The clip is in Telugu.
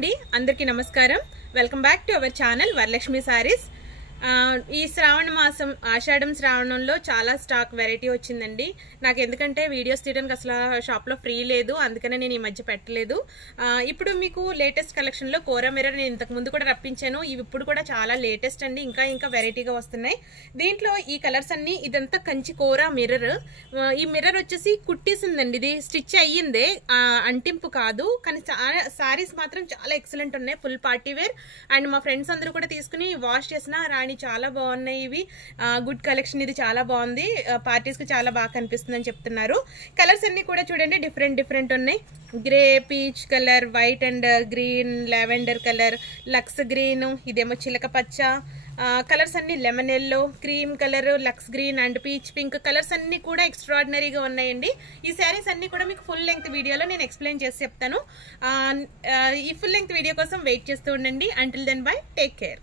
అండి అందరికీ నమస్కారం welcome back to our channel Varalakshmi saris ఈ శ్రావణ మాసం ఆషాఢం శ్రావణంలో చాలా స్టాక్ వెరైటీ వచ్చిందండి నాకు ఎందుకంటే వీడియోస్ తీయడానికి అసలు షాప్ లో ఫ్రీ లేదు అందుకనే నేను ఈ మధ్య పెట్టలేదు ఇప్పుడు మీకు లేటెస్ట్ కలెక్షన్ లో కోరా మిర్రర్ నేను ఇంతకు ముందు కూడా రప్పించాను ఇవి ఇప్పుడు కూడా చాలా లేటెస్ట్ అండి ఇంకా వెరైటీగా వస్తున్నాయి దీంట్లో ఈ కలర్స్ అన్ని ఇదంతా కంచి కోరా మిర్రర్ ఈ మిర్రర్ వచ్చేసి కుట్టేసిందండి ఇది స్టిచ్ అయ్యిందే అంటింపు కాదు కానీ సారీస్ మాత్రం చాలా ఎక్సలెంట్ ఉన్నాయి ఫుల్ పార్టీ వేర్ అండ్ మా ఫ్రెండ్స్ అందరూ కూడా తీసుకుని వాష్ చేసిన రాణి చాలా బాగున్నాయి ఇవి గుడ్ కలెక్షన్ ఇది చాలా బాగుంది పార్టీస్ కి చాలా బాగా కనిపిస్తుంది అని చెప్తున్నారు కలర్స్ అన్ని కూడా చూడండి డిఫరెంట్ ఉన్నాయి grey peach colour white and green lavender colour lux green ఇదేమో చిలక పచ్చ కలర్స్ అన్ని lemon yellow cream colour lux green and peach pink colours అన్ని కూడా ఎక్స్ట్రాడినరీగా ఉన్నాయండి ఈ శారీస్ అన్ని కూడా మీకు ఫుల్ లెంగ్త్ వీడియోలో నేను ఎక్స్ప్లెయిన్ చేసి చెప్తాను ఈ ఫుల్ లెంగ్త్ వీడియో కోసం వెయిట్ చేస్తూ ఉండండి until then bye take care